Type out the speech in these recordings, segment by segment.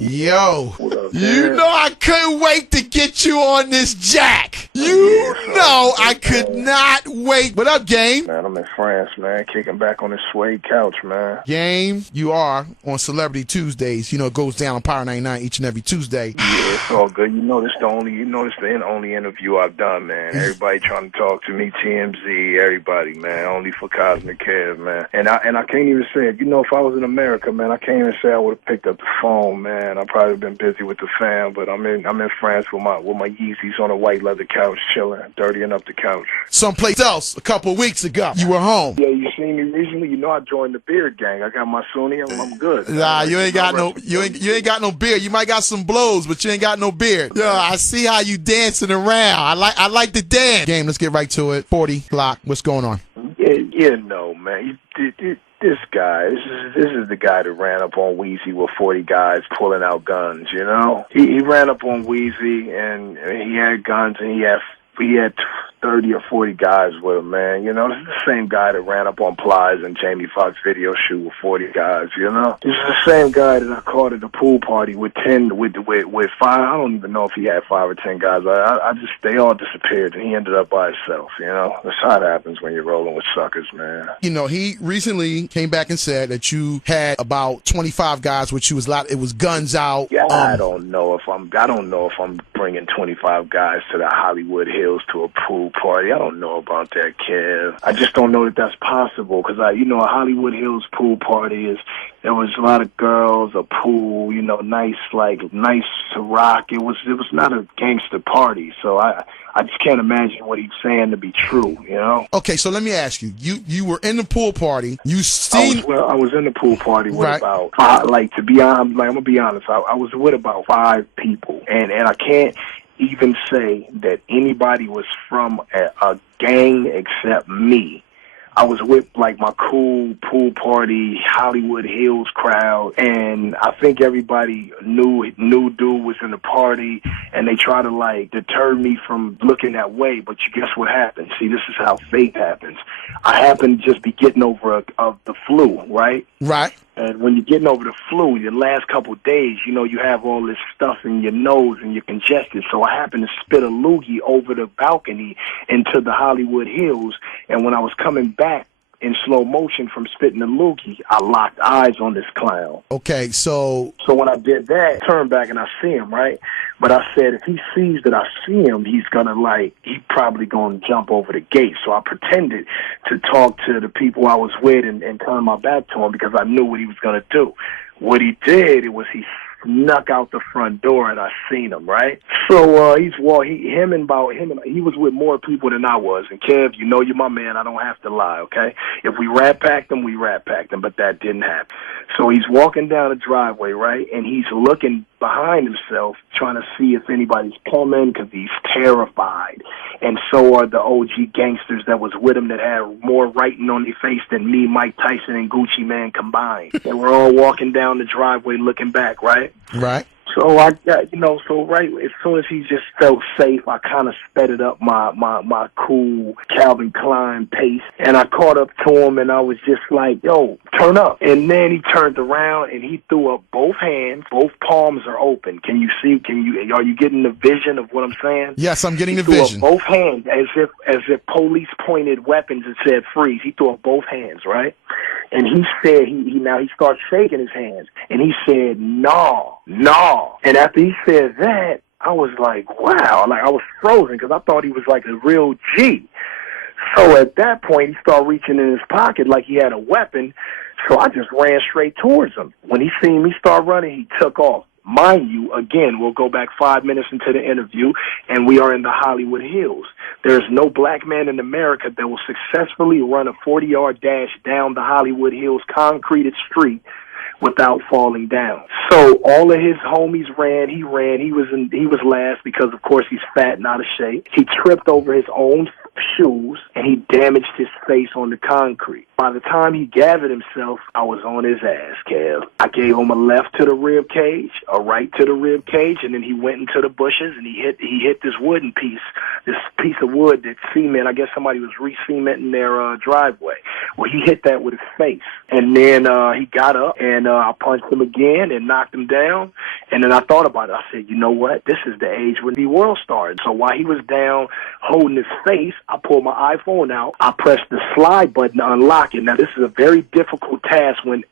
Yo, What up, you man? know I couldn't wait to get you on this jack. You know I could not wait. What up, Game? Man, I'm in France, man. Kicking back on this suede couch, man. Game, you are on Celebrity Tuesdays. You know, it goes down on Power 99 each and every Tuesday. Yeah, it's all good. You know this the only interview I've done, man. Everybody trying to talk to me, TMZ, everybody, man. Only for Cosmic Kev, man. And I can't even say it. You know, if I was in America, man, I can't even say I would have picked up the phone, man. I've probably been busy with the fam, but I'm in France with my Yeezys on a white leather couch, chilling, dirtying up the couch. Someplace else a couple of weeks ago, you were home. Yeah, you seen me recently? You know I joined the beard gang. I got my Sunni. I'm good. Nah, you ain't got no beard. You might got some blows, but you ain't got no beard. Yo, I see how you dancing around. I like the dance. Game, let's get right to it. 40 clock. What's going on? Yeah, no, man. This guy, this is the guy that ran up on Weezy with 40 guys pulling out guns, you know? He ran up on Weezy, and he had guns, and he had 30 or 40 guys with him, man. You know, this is the same guy that ran up on Plies and Jamie Foxx video shoot with 40 guys, you know? This is the same guy that I caught at the pool party with 5. I don't even know if he had 5 or 10 guys. They all disappeared, and he ended up by himself, you know? That's how it happens when you're rolling with suckers, man. You know, he recently came back and said that you had about 25 guys, which was it was guns out. Yeah, I don't know if I'm bringing 25 guys to the Hollywood Hills to a pool party. I don't know about that, Kev. I just don't know that that's possible because a Hollywood Hills pool party there was a lot of girls, a pool, you know, nice to rock. It was not a gangster party, so I just can't imagine what he's saying to be true, you know. Okay, so let me ask you. You were in the pool party. You seen? I was in the pool party with right. about 5. I'm gonna be honest. I was with about 5 people, and I can't even say that anybody was from a gang except me. I was with like my cool pool party Hollywood Hills crowd, and I think everybody knew dude was in the party, and they try to like deter me from looking that way. But you guess what happened? See, this is how fate happens. I happened to just be getting over the flu, right? Right. And when you're getting over the flu, the last couple of days, you know, you have all this stuff in your nose and you're congested. So I happened to spit a loogie over the balcony into the Hollywood Hills. And when I was coming back in slow motion from spitting the loogie, I locked eyes on this clown. Okay, so when I did that, I turned back and I see him, right? But I said, if he sees that I see him, he's probably going to jump over the gate. So I pretended to talk to the people I was with and turn my back to him because I knew what he was going to do. What he did was he snuck out the front door and I seen him, right? So he was with more people than I was. And Kev, you know you're my man. I don't have to lie, okay? If we rat packed him, we rat packed him, but that didn't happen. So he's walking down the driveway, right? And he's looking behind himself, trying to see if anybody's coming because he's terrified. And so are the OG gangsters that was with him that had more writing on their face than me, Mike Tyson, and Gucci Man combined. They were all walking down the driveway looking back, right? Right. So I got, right as soon as he just felt safe, I kind of sped up my cool Calvin Klein pace, and I caught up to him, and I was just like, yo, turn up. And then he turned around, and he threw up both hands. Both palms are open. Are you getting the vision of what I'm saying? Yes, I'm getting the vision. vision. He threw up both hands as if police pointed weapons and said freeze. He threw up both hands, right? And he said, he starts shaking his hands, and he said, no. And after he said that, I was like, wow, like I was frozen because I thought he was like a real G. So at that point, he started reaching in his pocket like he had a weapon, so I just ran straight towards him. When he seen me start running, he took off. Mind you, again, we'll go back 5 minutes into the interview, and we are in the Hollywood Hills. There's no black man in America that will successfully run a 40-yard dash down the Hollywood Hills concreted street without falling down. So all of his homies ran. He was last because, of course, he's fat and out of shape. He tripped over his own shoes, and he damaged his face on the concrete. By the time he gathered himself, I was on his ass, Kev. I gave him a left to the rib cage, a right to the rib cage, and then he went into the bushes and he hit this wooden piece, this piece of wood that cement. I guess somebody was re-cementing their driveway. Well, he hit that with his face, and then he got up and I punched him again and knocked him down. And then I thought about it. I said, you know what? This is the age when the world started. So while he was down holding his face, I pulled my iPhone out. I pressed the slide button to unlock it. Now, this is a very difficult task when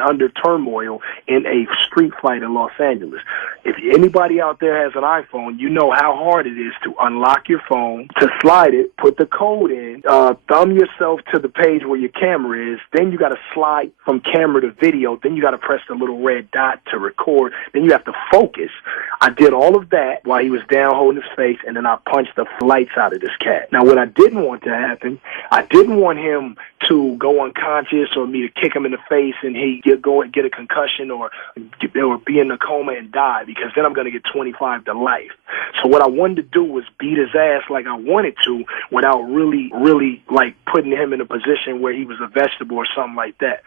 under turmoil in a street fight in Los Angeles. If anybody out there has an iPhone, you know how hard it is to unlock your phone, to slide it, put the code in, thumb yourself to the page where your camera is, then you got to slide from camera to video, then you got to press the little red dot to record, then you have to focus. I did all of that while he was down holding his face, and then I punched the lights out of this cat. Now, what I didn't want to happen, I didn't want him to go unconscious or me to kick him in the face and he go and get a concussion or be in a coma and die, because then I'm going to get 25 to life. So what I wanted to do was beat his ass like I wanted to without really like putting him in a position where he was a vegetable or something like that.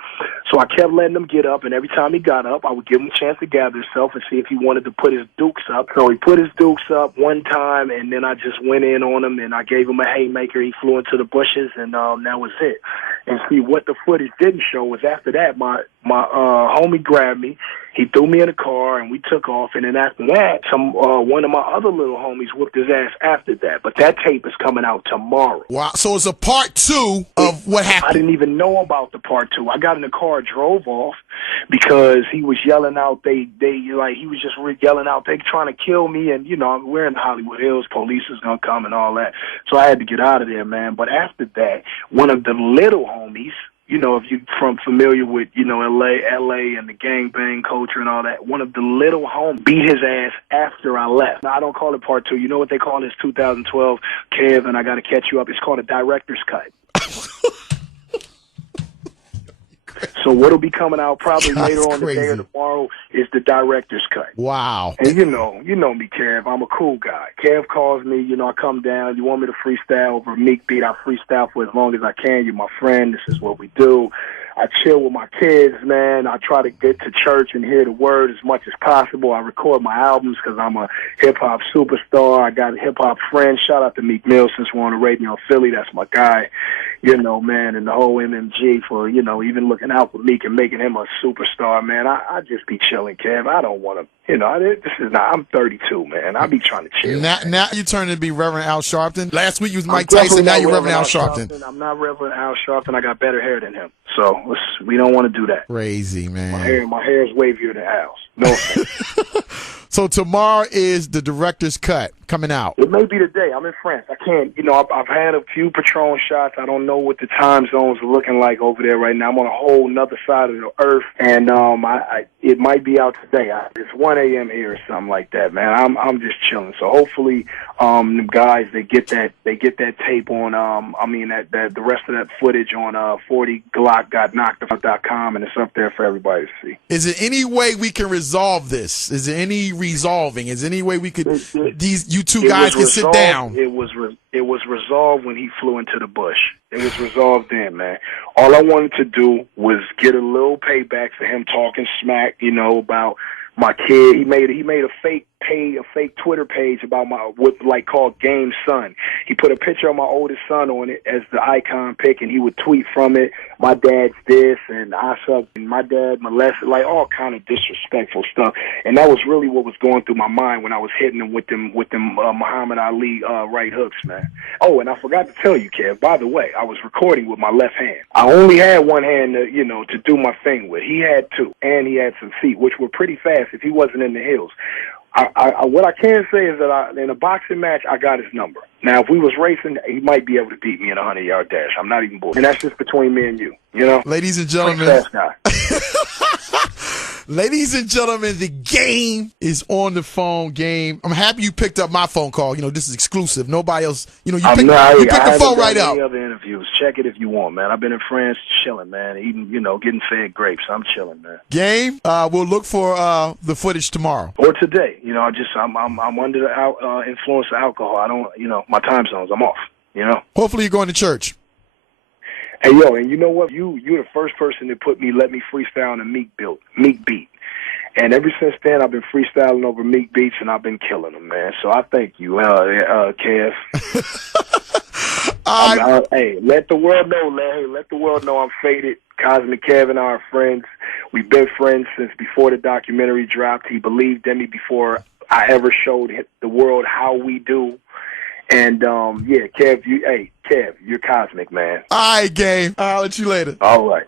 So I kept letting him get up, and every time he got up, I would give him a chance to gather himself and see if he wanted to put his dukes up. So he put his dukes up one time, and then I just went in on him, and I gave him a haymaker. He flew into the bushes, and that was it. And see, what the footage didn't show was after that, my homie grabbed me. He threw me in a car, and we took off. And then after that, one of my other little homies whooped his ass after that. But that tape is coming out tomorrow. Wow. So it's a part 2 of what happened. I didn't even know about the part 2. I got in the car, drove off, because he was yelling out. He was just yelling out, they trying to kill me. And, we're in Hollywood Hills. Police is going to come and all that. So I had to get out of there, man. But after that, one of the little homies, if you're familiar with, LA and the gangbang culture and all that, one of the little homies beat his ass after I left. Now, I don't call it part 2. You know what they call this 2012, Kev, and I got to catch you up. It's called a director's cut. So what'll be coming out probably later on today or tomorrow is the director's cut. Wow. And you know me, Kev. I'm a cool guy. Kev calls me, I come down. You want me to freestyle over a Meek beat? I freestyle for as long as I can. You're my friend. This is what we do. I chill with my kids, man. I try to get to church and hear the word as much as possible. I record my albums because I'm a hip-hop superstar. I got hip-hop friends. Shout out to Meek Mill since we're on the radio in Philly. That's my guy, man, and the whole MMG for, even looking out for Meek and making him a superstar, man. I just be chilling, Kev. I don't want to, I'm 32, man. I be trying to chill. Now you turn to be Reverend Al Sharpton. Last week you was Mike Tyson. Now you're Reverend Al Sharpton. I'm not Reverend Al Sharpton. I got better hair than him. So we don't want to do that. Crazy, man. My hair is wavier than Al's. No offense. So tomorrow is the director's cut coming out. It may be today. I'm in France. I can't, I've had a few Patron shots. I don't know what the time zones are looking like over there right now. I'm on a whole nother side of the earth, and it might be out today. It's 1 a.m. here or something like that, man. I'm just chilling. So hopefully, the guys they get that tape on. The rest of that footage on 40glock.knockedout.com, and it's up there for everybody to see. Is there any way we can resolve this? Is there any resolving? Is there any way we could you two guys can sit down? It was resolved when he flew into the bush. It was resolved then, man. All I wanted to do was get a little payback for him talking smack, about my kid. He made a fake Twitter page about called Game Son. He put a picture of my oldest son on it as the icon pic, and he would tweet from it, my dad's this, and I sucked, and my dad molested, all kind of disrespectful stuff. And that was really what was going through my mind when I was hitting him with them Muhammad Ali right hooks, man. Oh, and I forgot to tell you, Kev, by the way, I was recording with my left hand. I only had one hand to do my thing with. He had two, and he had some feet, which were pretty fast if he wasn't in the hills. What I can say is that in a boxing match, I got his number. Now, if we was racing, he might be able to beat me in a 100-yard dash. I'm not even bullshit. And that's just between me and you, Ladies and gentlemen. Ladies and gentlemen, the game is on the phone. Game. I'm happy you picked up my phone call. This is exclusive. Nobody else. You pick the phone right up. Any other interviews? Check it if you want, man. I've been in France chilling, man. Even getting fed grapes. I'm chilling, man. Game. We'll look for the footage tomorrow or today. I'm under the influence of alcohol. I don't. My time zones. I'm off. Hopefully you're going to church. Hey, yo, and you know what? You're the first person that let me freestyle on a Meek beat. And ever since then, I've been freestyling over Meek beats, and I've been killing them, man. So I thank you, Kev. Hey, let the world know, Larry. Let the world know I'm faded. Cosmic Kev and I are friends. We've been friends since before the documentary dropped. He believed in me before I ever showed the world how we do. And, yeah, Kev, you're cosmic, man. All right, game. I'll let you later. All right.